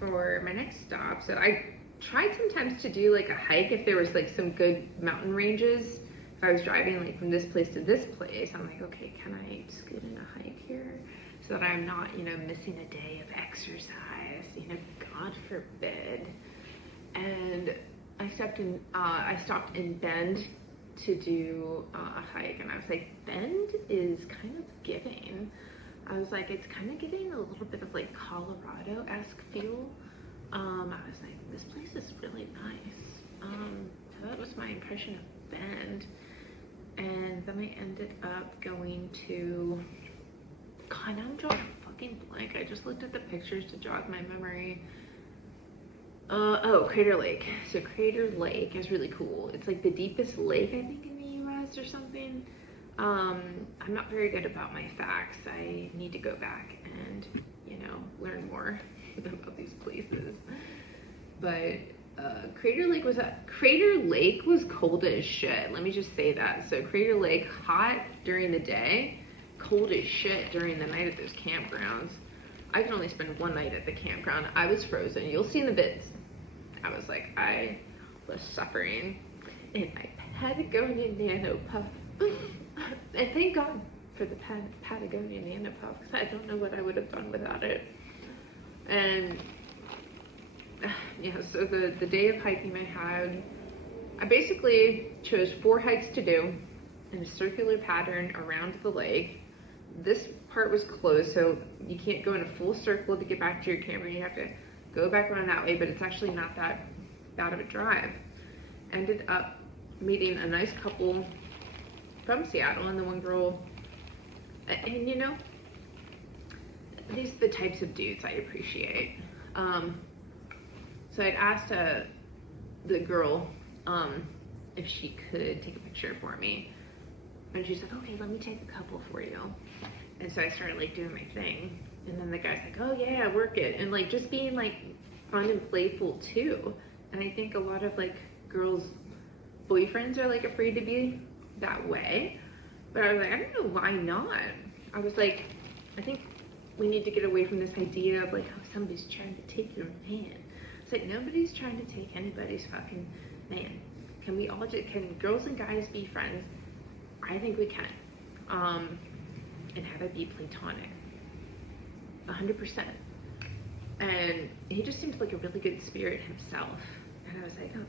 for my next stop. So I tried sometimes to do like a hike if there was like some good mountain ranges. If I was driving like from this place to this place, I'm like, okay, can I scoot in a hike here so that I'm not, you know, missing a day of exercise, you know, God forbid. And I stopped in Bend to do a hike, and I was like, Bend is kind of giving. I was like, it's kind of giving a little bit of like Colorado-esque feel. I was like, this place is really nice. So that was my impression of Bend. And then I ended up going to, God, I'm drawing a fucking blank. I just looked at the pictures to jog my memory. Oh, Crater Lake. So Crater Lake is really cool. It's like the deepest lake, I think, in the US or something. I'm not very good about my facts. I need to go back and, you know, learn more about these places. But Crater Lake was cold as shit. Let me just say that. So Crater Lake, hot during the day, cold as shit during the night at those campgrounds. I can only spend one night at the campground. I was frozen. You'll see in the vids. I was like, I was suffering in my Patagonia Nano Puff. And thank God for the Patagonia Nano Puff, because I don't know what I would have done without it. And yeah, so the day of hiking I basically chose 4 hikes to do in a circular pattern around the lake. This part was closed, so you can't go in a full circle to get back to your camper. You have to go back around that way, but it's actually not that bad of a drive. Ended up meeting a nice couple from Seattle, and the one girl, and you know, these are the types of dudes I appreciate. So I'd asked the girl if she could take a picture for me, and she said, okay, let me take a couple for you. And so I started like doing my thing, and then the guy's like, oh yeah, work it, and like just being like fun and playful too. And I think a lot of like girls' boyfriends are like afraid to be that way, but I was like, I don't know why not. I was like, I think we need to get away from this idea of like, oh, somebody's trying to take your man. It's like, nobody's trying to take anybody's fucking man. Can we all just, can girls and guys be friends? I think we can. And have it be platonic. 100%. And he just seems like a really good spirit himself. And I was like, oh,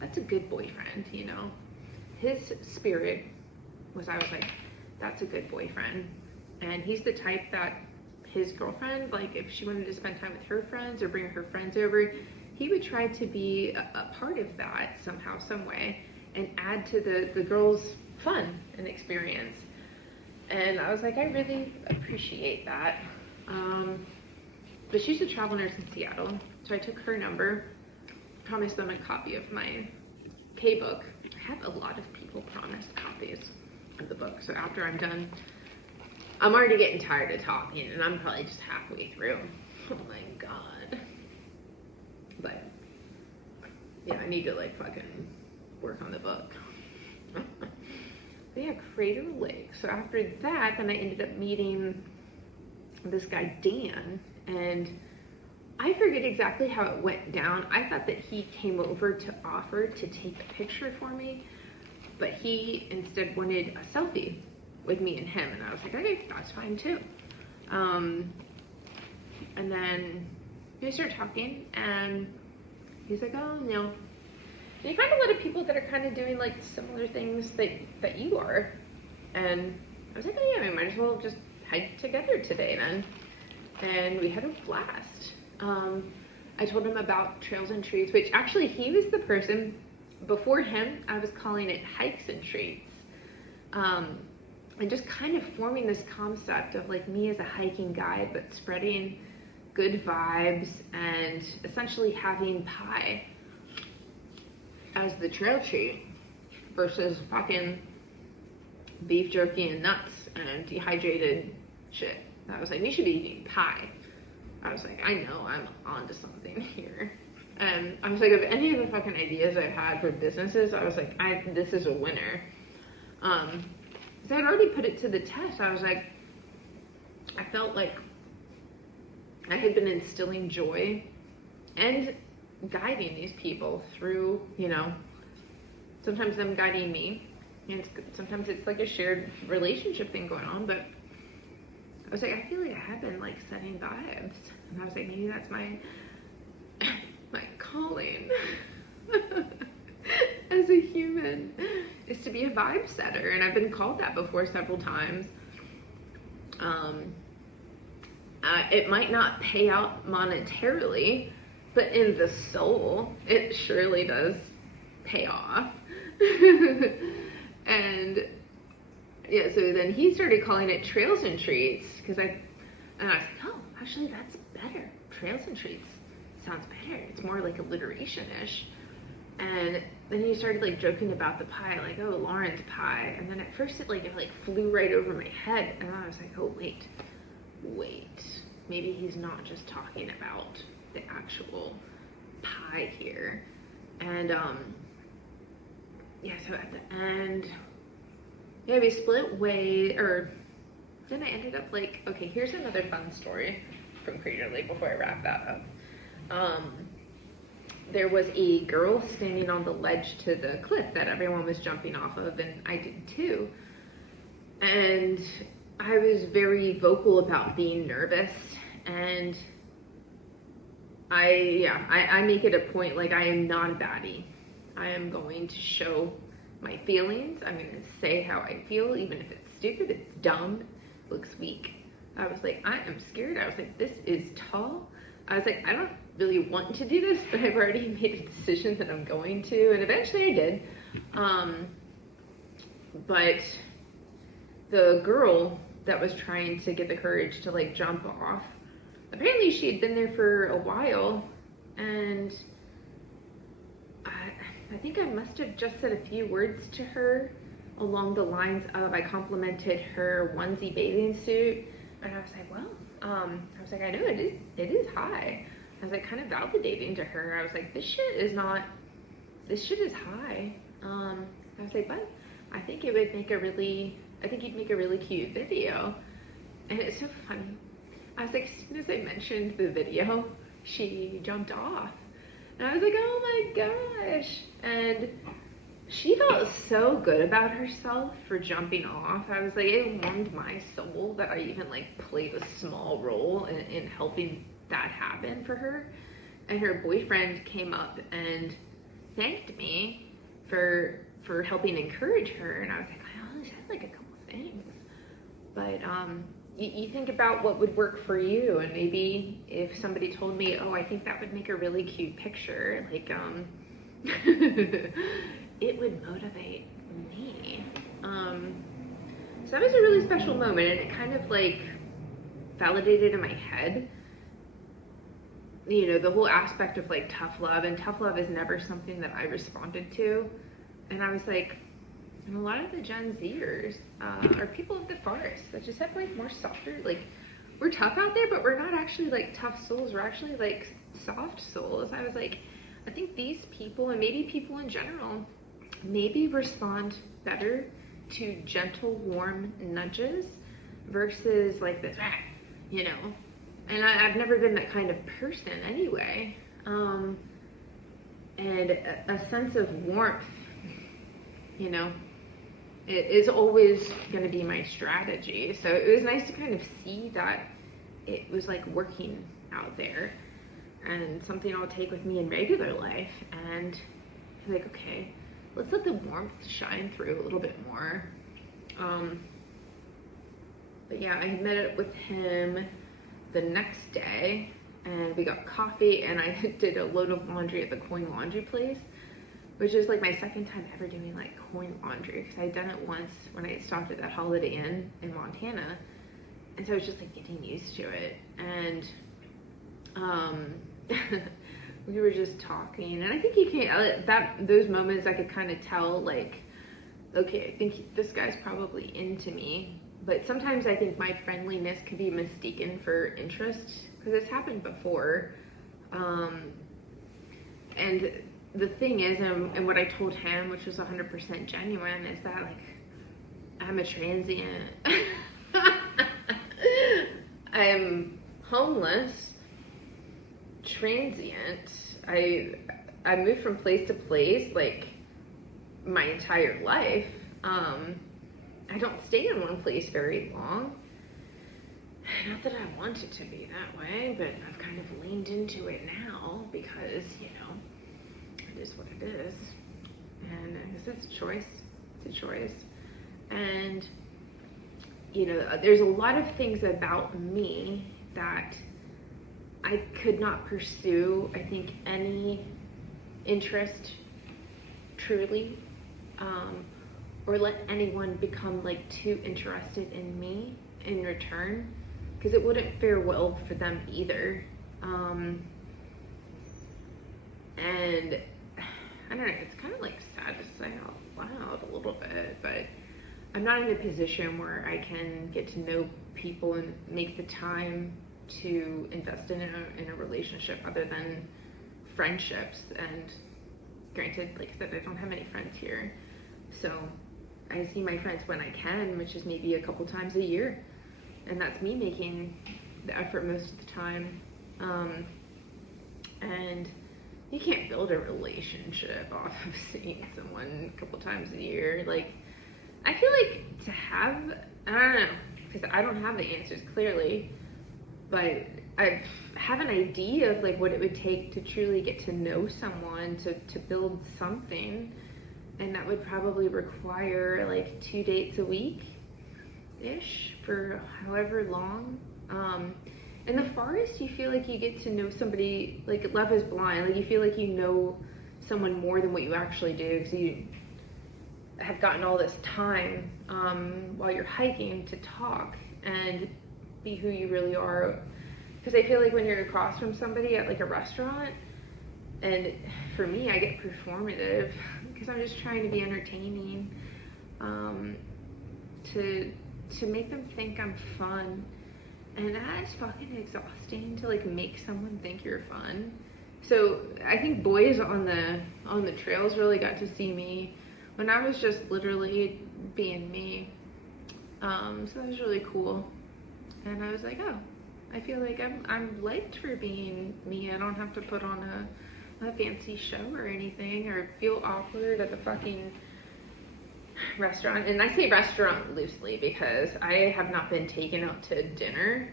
that's a good boyfriend, you know? His spirit was, I was like, that's a good boyfriend. And he's the type that his girlfriend, like if she wanted to spend time with her friends or bring her friends over, he would try to be a part of that somehow, some way, and add to the girl's fun and experience. And I was like, I really appreciate that. But she's a travel nurse in Seattle, so I took her number, promised them a copy of my K-book. I have a lot of people promised copies of the book, so after I'm done, I'm already getting tired of talking, and I'm probably just halfway through. Oh my God. But yeah, I need to like fucking work on the book. Yeah, Crater Lake. So after that, then I ended up meeting this guy, Dan, and I forget exactly how it went down. I thought that he came over to offer to take a picture for me, but he instead wanted a selfie with me and him, and I was like, okay, that's fine too. And then we started talking, and he's like, oh, no. And you find a lot of people that are kind of doing like similar things that you are. And I was like, oh yeah, we might as well just hike together today then. And we had a blast. I told him about Trails and Treats, which actually he was the person, before him, I was calling it Hikes and Treats. And just kind of forming this concept of like me as a hiking guide, but spreading good vibes and essentially having pie as the trail treat versus fucking beef jerky and nuts and dehydrated shit. I was like, you should be eating pie. I was like, I know I'm onto something here. And I was like, of any of the fucking ideas I've had for businesses, I was like, this is a winner. Because I'd already put it to the test. I was like, I felt like I had been instilling joy and guiding these people through, you know, sometimes them guiding me, and sometimes it's like a shared relationship thing going on. But I was like, I feel like I have been like setting vibes, and I was like, maybe that's my calling as a human, is to be a vibe setter. And I've been called that before several times. It might not pay out monetarily, but in the soul, it surely does pay off. And yeah, so then he started calling it Trails and Treats, and I was like, oh, actually that's better. Trails and Treats sounds better. It's more like alliteration-ish. And then he started like joking about the pie, like, oh, Lauren's pie. And then at first it flew right over my head, and I was like, oh, wait, maybe he's not just talking about the actual pie here. And yeah, so at the end, yeah, we split ways, or then I ended up like, okay, here's another fun story from Crater Lake before I wrap that up. There was a girl standing on the ledge to the cliff that everyone was jumping off of, and I did too. And I was very vocal about being nervous, and I make it a point, like, I am not a baddie. I am going to show my feelings. I'm going to say how I feel, even if it's stupid, it's dumb, looks weak. I was like, I am scared. I was like, this is tall. I was like, I don't really want to do this, but I've already made a decision that I'm going to, and eventually I did. But the girl that was trying to get the courage to like jump off, apparently she had been there for a while, and I think I must have just said a few words to her along the lines of, I complimented her onesie bathing suit, and I was like, well, I was like, I know it is high. I was like kind of validating to her. I was like, this shit is high. I was like, but I think you'd make a really cute video. And it's so funny. I was like, as soon as I mentioned the video, she jumped off. And I was like, oh my gosh. And she felt so good about herself for jumping off. I was like, it warmed my soul that I even like played a small role in helping that happen for her. And her boyfriend came up and thanked me for helping encourage her. And I was like, I only said like a couple things. But you think about what would work for you, and maybe if somebody told me, oh, I think that would make a really cute picture, like it would motivate me. So that was a really special moment, and it kind of like validated in my head, you know, the whole aspect of like tough love. And tough love is never something that I responded to. And I was like, and a lot of the Gen Zers are people of the forest that just have like more softer, like, we're tough out there, but we're not actually like tough souls. We're actually like soft souls. I was like, I think these people, and maybe people in general, maybe respond better to gentle, warm nudges versus like this, you know. And I've never been that kind of person anyway. And a sense of warmth, you know, it is always going to be my strategy. So it was nice to kind of see that it was like working out there, and something I'll take with me in regular life. And I'm like, okay, let's let the warmth shine through a little bit more. But yeah, I met up with him the next day, and we got coffee, and I did a load of laundry at the Coin Laundry place, which is like my second time ever doing like coin laundry, because I'd done it once when I stopped at that Holiday Inn in Montana. And so I was just like getting used to it. And we were just talking, and I think he came, those moments I could kind of tell, like, okay, I think this guy's probably into me. But sometimes I think my friendliness can be mistaken for interest, because it's happened before. And the thing is, and what I told him, which was 100% genuine, is that like, I'm a transient. I'm homeless, transient. I move from place to place like my entire life. I don't stay in one place very long. Not that I want it to be that way, but I've kind of leaned into it now because, you know, it is what it is. And I guess it's a choice. It's a choice. And, you know, there's a lot of things about me that I could not pursue, I think, any interest truly, or let anyone become like too interested in me in return, because it wouldn't fare well for them either. And I don't know, it's kind of like sad to say out loud a little bit, but I'm not in a position where I can get to know people and make the time to invest in a relationship other than friendships. And granted, like I said, I don't have any friends here, so I see my friends when I can, which is maybe a couple times a year, and that's me making the effort most of the time. And you can't build a relationship off of seeing someone a couple times a year. Like, I feel like to have, I don't know, because I don't have the answers clearly, but I have an idea of like what it would take to truly get to know someone, to build something, and that would probably require like 2 dates a week ish for however long. And the farthest you feel like you get to know somebody, like love is blind, like you feel like you know someone more than what you actually do, because you have gotten all this time while you're hiking to talk and be who you really are. Because I feel like when you're across from somebody at like a restaurant, and for me, I get performative because I'm just trying to be entertaining, to make them think I'm fun. And that is fucking exhausting, to like make someone think you're fun. So I think boys on the trails really got to see me when I was just literally being me. So that was really cool. And I was like, oh, I feel like I'm liked for being me. I don't have to put on a fancy show or anything, or feel awkward at the fucking restaurant. And I say restaurant loosely because I have not been taken out to dinner.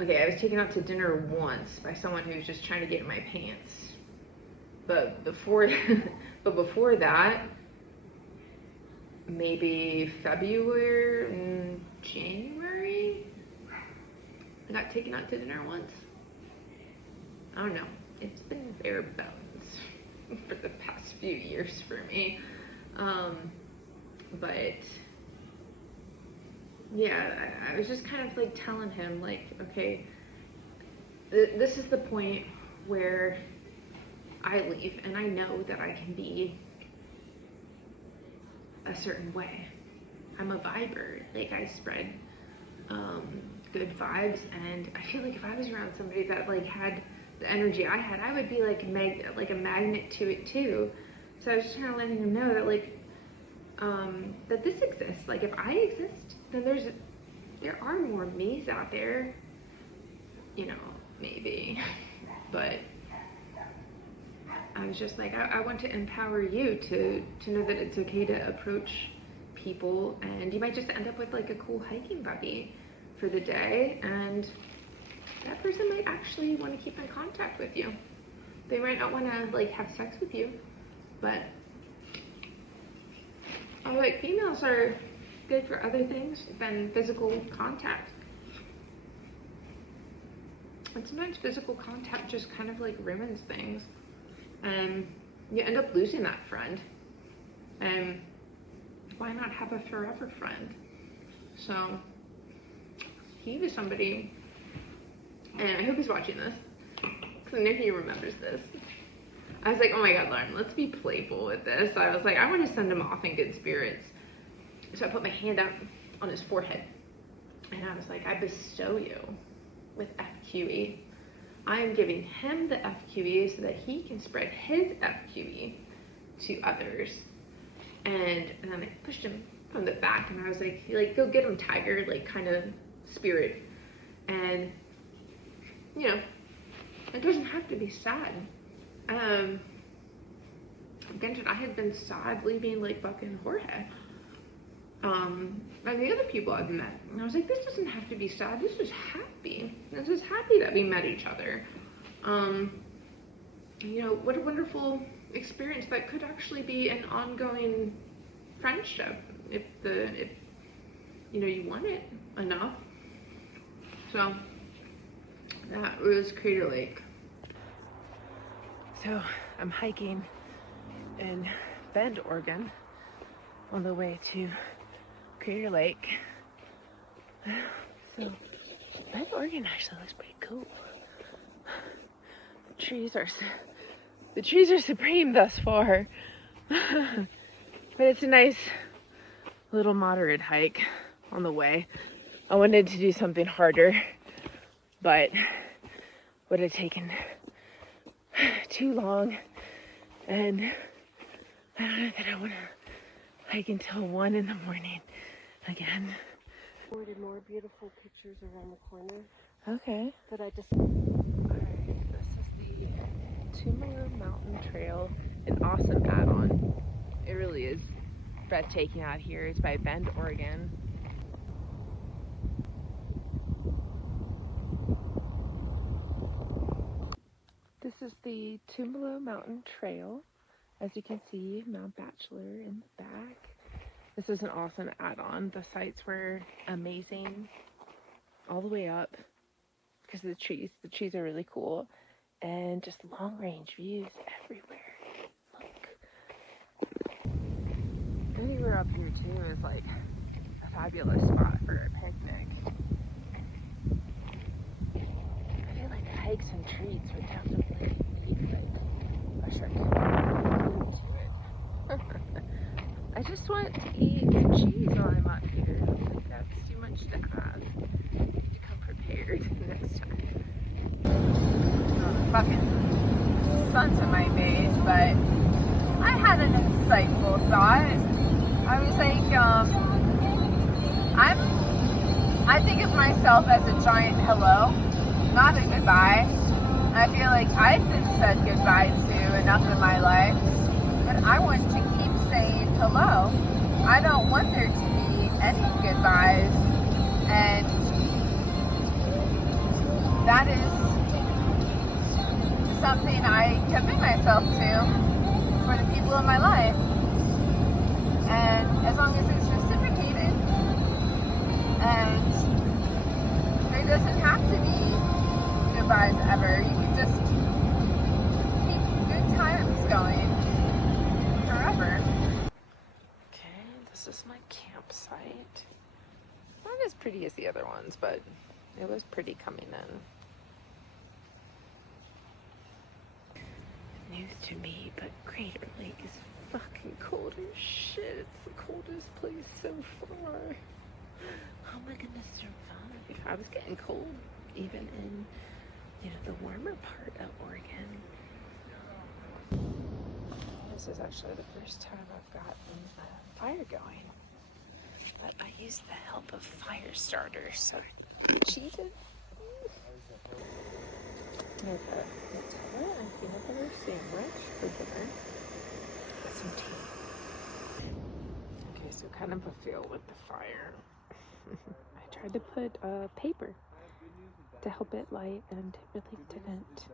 Okay, I was taken out to dinner once by someone who was just trying to get in my pants. But before that, maybe February, January, I got taken out to dinner once. I don't know. It's been bare bones for the past few years for me. But yeah, I was just kind of like telling him, like, okay, this is the point where I leave, and I know that I can be a certain way. I'm a viber. Like, I spread good vibes, and I feel like if I was around somebody that like had the energy I had, I would be like a magnet to it too. So I was just kind of letting him know that like that this exists. Like, if I exist, then there are more me's out there, you know, maybe. But I was just like, I want to empower you to know that it's okay to approach people, and you might just end up with like a cool hiking buddy for the day, and that person might actually want to keep in contact with you. They might not want to like have sex with you, but like, females are good for other things than physical contact. And sometimes physical contact just kind of like ruins things, and you end up losing that friend. And why not have a forever friend? So he was somebody, and I hope he's watching this, because I know he remembers this. I was like, oh my god, Lauren, let's be playful with this. So I was like, I want to send him off in good spirits. So I put my hand up on his forehead, and I was like, I bestow you with FQE. I am giving him the FQE so that he can spread his FQE to others. And then I pushed him from the back, and I was like, go get him, tiger, like kind of spirit. And, you know, It doesn't have to be sad. Granted, I had been sad leaving like fucking Jorge. And the other people I've met, and I was like, this doesn't have to be sad. This is happy. This is happy that we met each other. You know, what a wonderful experience that could actually be an ongoing friendship if you know you want it enough. So that was Crater Lake. So I'm hiking in Bend, Oregon, on the way to Crater Lake. So Bend, Oregon actually looks pretty cool. The trees are supreme thus far. But it's a nice little moderate hike on the way. I wanted to do something harder, but would have taken too long, and I don't know that I want to hike until 1 in the morning again. More beautiful pictures around the corner. Okay. That I just. Alright, this is the Tumalo Mountain Trail, an awesome add-on. It really is breathtaking out here. It's by Bend, Oregon. This is the Tumalo Mountain Trail. As you can see, Mount Bachelor in the back. This is an awesome add-on. The sights were amazing all the way up because of the trees. The trees are really cool. And just long-range views everywhere. Look. Anywhere up here too is like a fabulous spot for a picnic. I feel like hikes and treats would definitely need like a charcuterie to it. I just want to eat cheese while I'm up here. I don't think that's too much to ask. I need to come prepared next time. Fucking sun's in my face, but I had an insightful thought. I was like, I think of myself as a giant hello, not a goodbye. I feel like I've been said goodbye to enough in my life, but I want to keep saying hello. I don't want there to be any goodbyes, and that is something I commit myself to for the people in my life. And as long as it's reciprocated, and there doesn't have to be goodbyes ever. You can just keep good times going forever. Okay, this is my campsite. Not as pretty as the other ones, but it was pretty coming in. News to me, but Crater Lake is fucking cold as shit. It's the coldest place so far. How am I gonna survive? I was getting cold even in, you know, the warmer part of Oregon. This is actually the first time I've gotten a fire going, but I used the help of fire starters, so I cheated. There's a Nutella and peanut butter sandwich for dinner with some tea. Okay, so kind of a fail with the fire. I tried to put paper to help it light, and it really didn't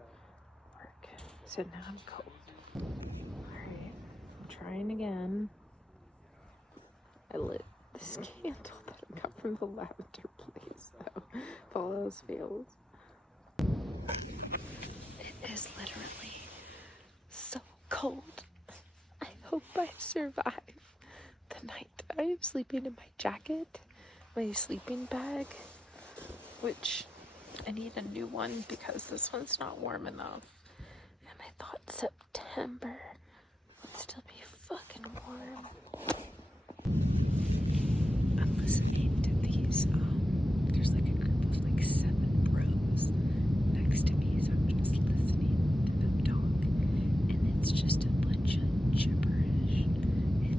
work. So now I'm cold. Alright, I'm trying again. I lit this candle that I got from the lavender place, though, if all else fails. It is literally so cold. I hope I survive the night. I am sleeping in my jacket, my sleeping bag, which I need a new one because this one's not warm enough. And I thought September would still be fucking warm. I'm listening to these, there's like a group of like 7 bros next to me, so I'm just listening to them talk, and it's just a bunch of gibberish.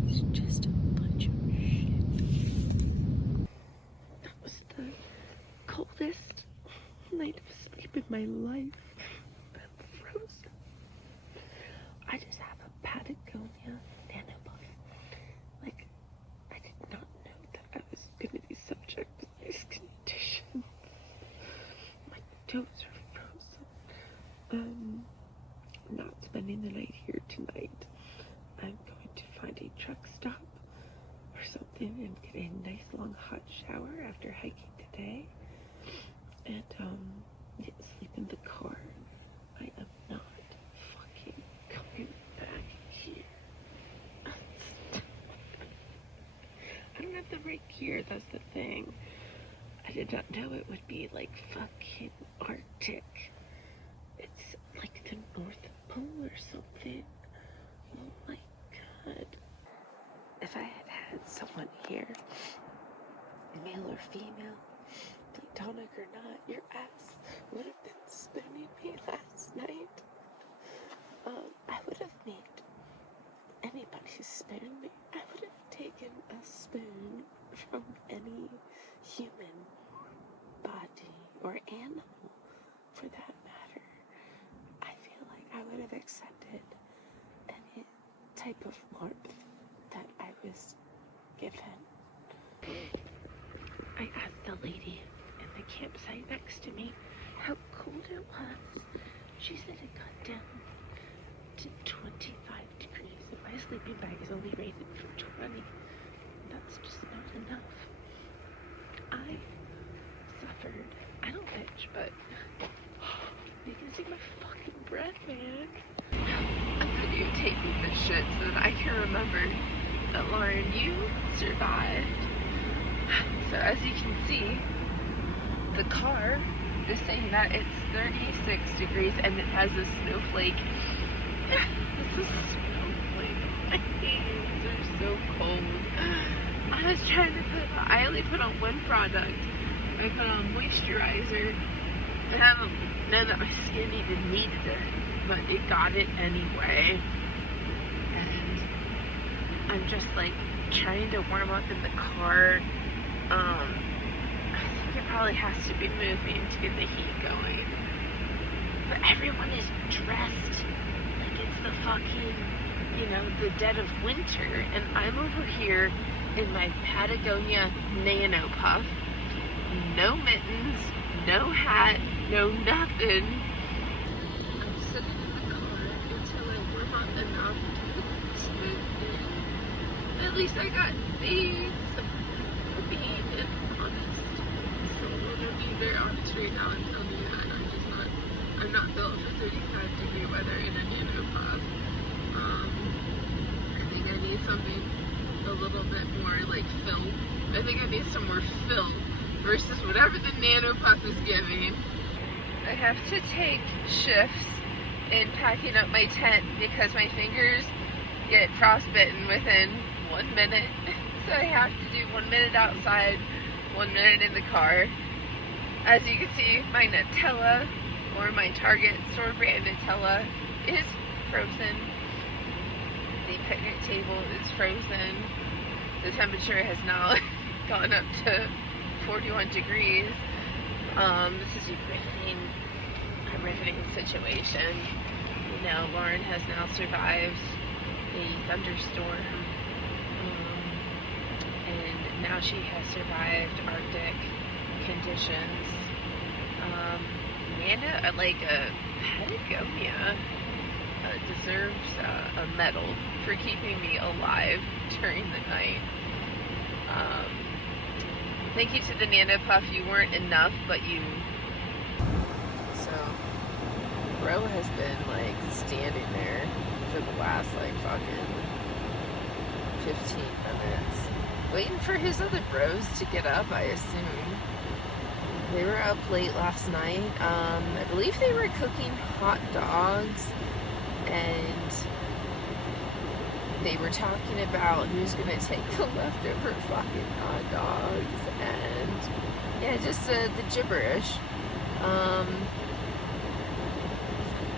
It's just a bunch of shit. That was the coldest night of sleep in my life. Patagonia Nano Puff. Like, I did not know that I was going to be subject to this condition. My toes are frozen. Not spending the night here tonight. I'm going to find a truck stop or something and get a nice long hot shower after hiking today. And, sleep in the car. I am not fucking coming back here. I don't have the right gear, that's the thing. I did not know it would be like fucking Arctic. It's like the North Pole or something. Oh my god. If I had had someone here, male or female, platonic or not, your ass would have been spooning me last night. I would have made anybody spoon me. I would have taken a spoon from any human body or animal for that matter. I feel like I would have accepted any type of warmth that I was given. I asked the lady in the campsite next to me how cold it was. She said it got down to 25 degrees and my sleeping bag is only rated for 20. That's just not enough. I suffered. I don't bitch, but you can see my fucking breath, man. I'm videotaping this shit so that I can remember that, Lauren, you survived. So as you can see, the car is saying that it's 36 degrees and it has a snowflake. It's a snowflake. My hands are so cold. I was trying to I only put on one product. I put on moisturizer, and I don't know that my skin even needed it, but it got it anyway. And I'm just like trying to warm up in the car. I think it probably has to be moving to get the heat going. But everyone is dressed like it's the fucking, the dead of winter. And I'm over here in my Patagonia Nano Puff. No mittens, no hat, no nothing. I'm sitting in the car until I warm up enough to smooth in. At least I got these. Being honest. So I'm gonna be very honest right now and telling you that I'm not built for 35-degree weather in a Nano Puff. I think I need something a little bit more like fill. I think I need some more fill versus whatever the Nano Puff is giving. I have to take shifts in packing up my tent because my fingers get frostbitten within 1 minute. So I have to do 1 minute outside, 1 minute in the car. As you can see, my Nutella, or my Target store brand Nutella, is frozen. The picnic table is frozen. The temperature has now gone up to 41 degrees. This is a riveting situation. Lauren has now survived a thunderstorm. And now she has survived Arctic conditions. Patagonia deserves a medal for keeping me alive during the night. Thank you to the Nano Puff. You weren't enough, but you. So, bro has been standing there for the last fucking 15 minutes. Waiting for his other bros to get up, I assume. They were up late last night. I believe they were cooking hot dogs, and they were talking about who's gonna take the leftover fucking hot dogs, and yeah, just the gibberish.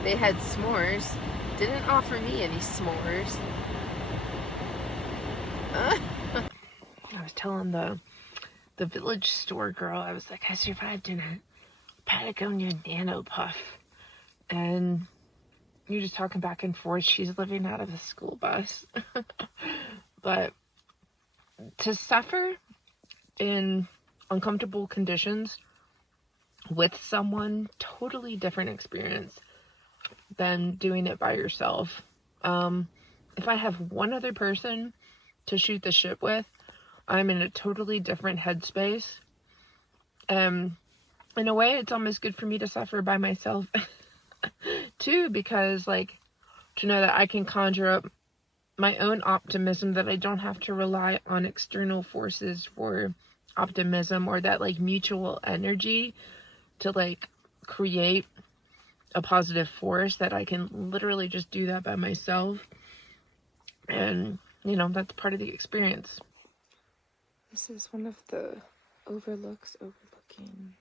They had s'mores. Didn't offer me any s'mores. I was telling the village store girl, I was like, I survived in a Patagonia Nano Puff. And you're just talking back and forth. She's living out of the school bus. But to suffer in uncomfortable conditions with someone, totally different experience than doing it by yourself. If I have one other person to shoot the shit with, I'm in a totally different headspace. In a way, it's almost good for me to suffer by myself too, because like, to know that I can conjure up my own optimism, that I don't have to rely on external forces for optimism, or that like mutual energy to like create a positive force, that I can literally just do that by myself. And you know, that's part of the experience. This is one of the overlooks overlooking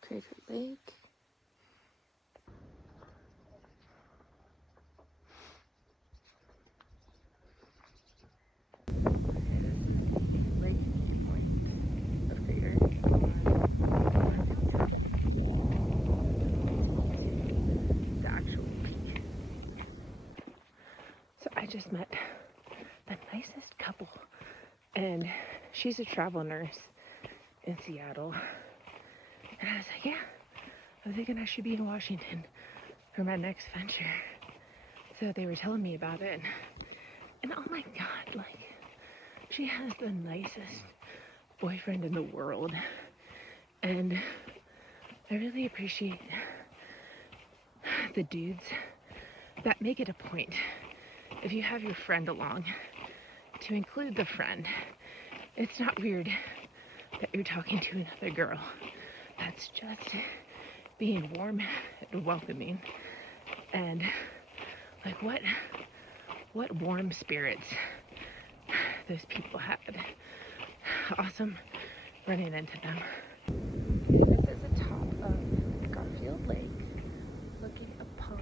Crater Lake. So I just met the nicest couple, and she's a travel nurse in Seattle, and I was like, yeah, I'm thinking I should be in Washington for my next venture. So they were telling me about it, and oh my god, like, she has the nicest boyfriend in the world, and I really appreciate the dudes that make it a point, if you have your friend along, to include the friend. It's not weird that you're talking to another girl. That's just being warm and welcoming. And like, what warm spirits those people had. Awesome running into them. This is the top of Garfield Lake, looking upon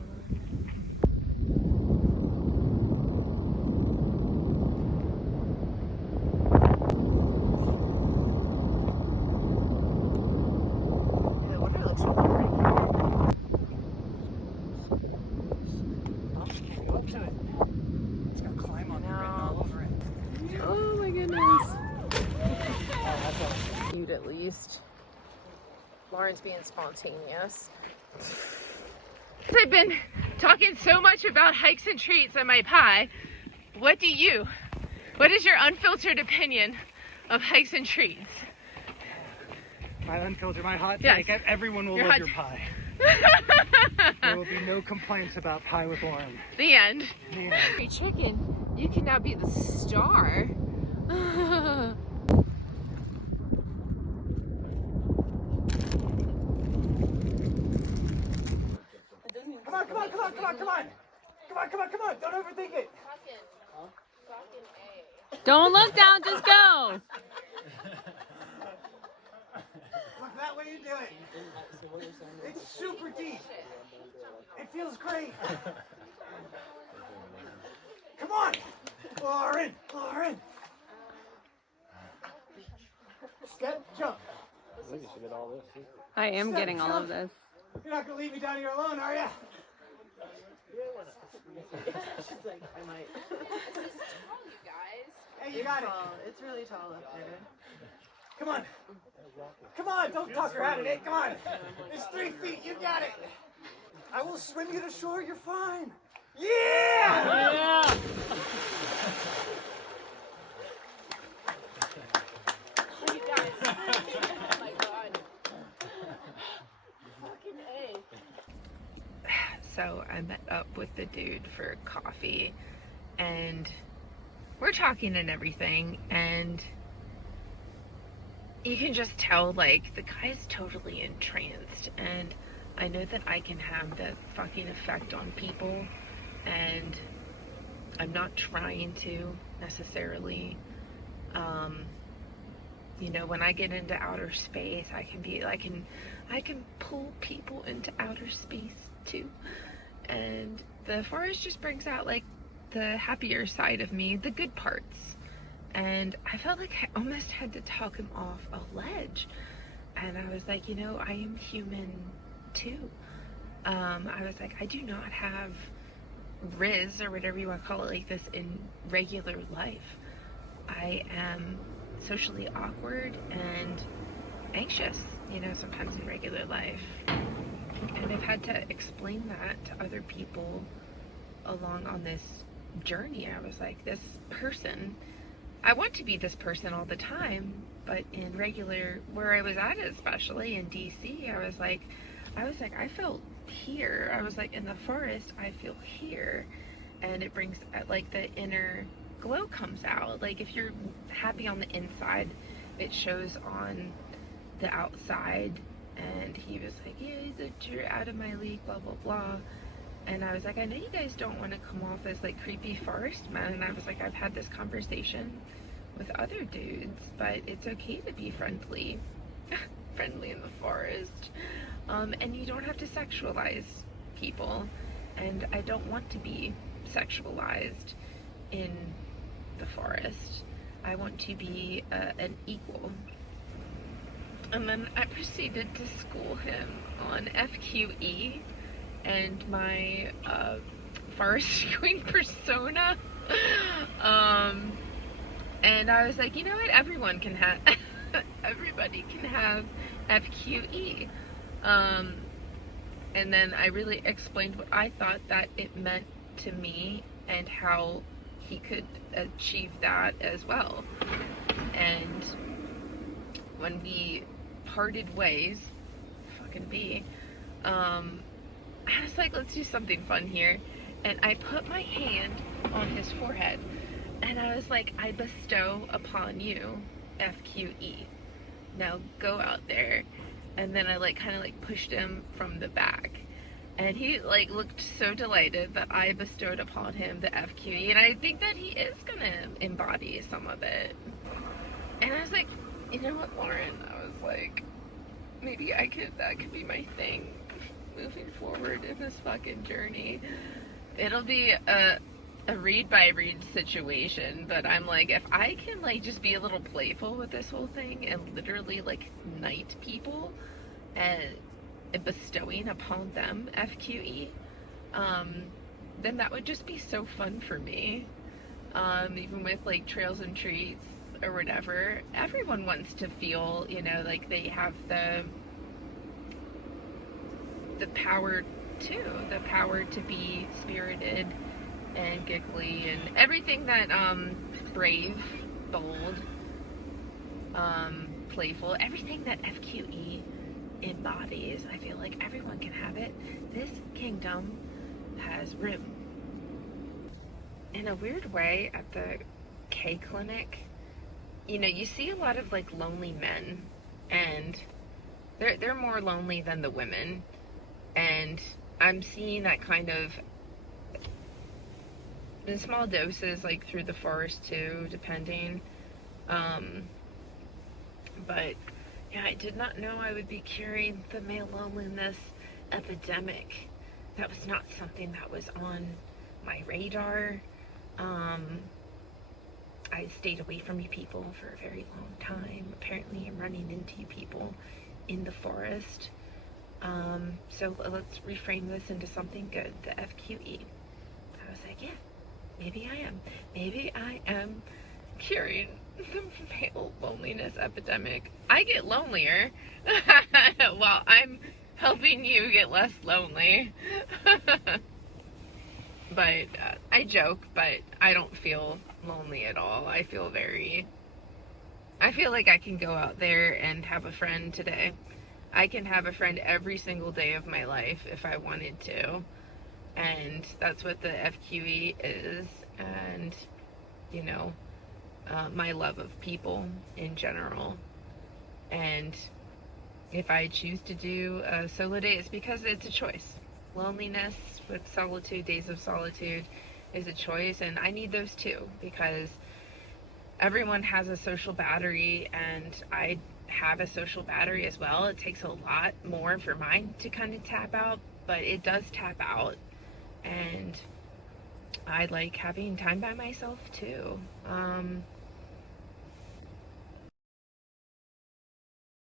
at least. Lauren's being spontaneous. I've been talking so much about hikes and treats and my pie. What is your unfiltered opinion of hikes and treats? My unfiltered, my hot yes. take, everyone will love your pie. There will be no complaints about pie with Lauren. The end. The end. Free chicken, you can now be the star. Come on. Don't overthink it. Don't look down, just go. Look that way, you do it. It's super deep. It feels great. Come on. Lauren. Step, jump. I am getting all of this. You're not going to leave me down here alone, are you? She's like, I might. Hey, you got it. It's really tall up there. Come on, don't talk her out of it. Come on. It's 3 feet. You got it. I will swim you to shore. You're fine. Yeah! You guys. Oh my god. Fucking A. So I met up with the dude for coffee, and we're talking and everything, and you can just tell, like, the guy's totally entranced, and I know that I can have that fucking effect on people, and I'm not trying to necessarily. You know, when I get into outer space, I can pull people into outer space too. And the forest just brings out like the happier side of me, the good parts. And I felt like I almost had to talk him off a ledge. And I was like, you know, I am human too. I was like, I do not have Riz, or whatever you want to call it, like this in regular life. I am socially awkward and anxious, you know, sometimes in regular life. And I've had to explain that to other people along on this journey. I was like, this person, I want to be this person all the time, but in regular, where I was at, especially in DC, I was like, I felt here. I was like, in the forest, I feel here. And it brings, like, the inner glow comes out. Like, if you're happy on the inside, it shows on the outside. And he was like, yeah, you're out of my league, blah, blah, blah. And I was like, I know you guys don't want to come off as, like, creepy forest men. And I was like, I've had this conversation with other dudes, but it's okay to be friendly. Friendly in the forest. And you don't have to sexualize people. And I don't want to be sexualized in the forest. I want to be an equal. And then I proceeded to school him on FQE and my forest queen persona. And I was like, you know what? Everyone can have, everybody can have FQE. And then I really explained what I thought that it meant to me and how he could achieve that as well. And when we parted ways, fucking B, I was like, let's do something fun here. And I put my hand on his forehead and I was like, I bestow upon you FQE. Now go out there. And then I like kind of like pushed him from the back. And he like looked so delighted that I bestowed upon him the FQE. And I think that he is gonna embody some of it. And I was like, you know what, Lauren? I was like, maybe that could be my thing moving forward in this fucking journey. It'll be a read by read situation, but I'm like, if I can like just be a little playful with this whole thing and literally like knight people and bestowing upon them FQE, then that would just be so fun for me. Even with like trails and treats or whatever, everyone wants to feel, you know, like they have the power too, the power to be spirited and giggly and everything that brave, bold, playful, everything that FQE embodies. I feel like everyone can have it. This kingdom has room. In a weird way, at the K clinic, you know, you see a lot of like lonely men, and they're more lonely than the women, and I'm seeing that kind of in small doses, like through the forest too, depending. But yeah, I did not know I would be curing the male loneliness epidemic. That was not something that was on my radar. I stayed away from you people for a very long time. Apparently I'm running into you people in the forest. So let's reframe this into something good, the FQE. I was like, yeah, maybe I am. Maybe I am curing the male loneliness epidemic. I get lonelier while I'm helping you get less lonely. But I joke, but I don't feel lonely at all. I feel like I can go out there and have a friend today. I can have a friend every single day of my life if I wanted to. And that's what the FQE is. And, you know, my love of people in general. And if I choose to do a solo day, it's because it's a choice. Loneliness with solitude, days of solitude, is a choice, and I need those too, because everyone has a social battery, and I have a social battery as well. It takes a lot more for mine to kind of tap out, but it does tap out, and I like having time by myself too.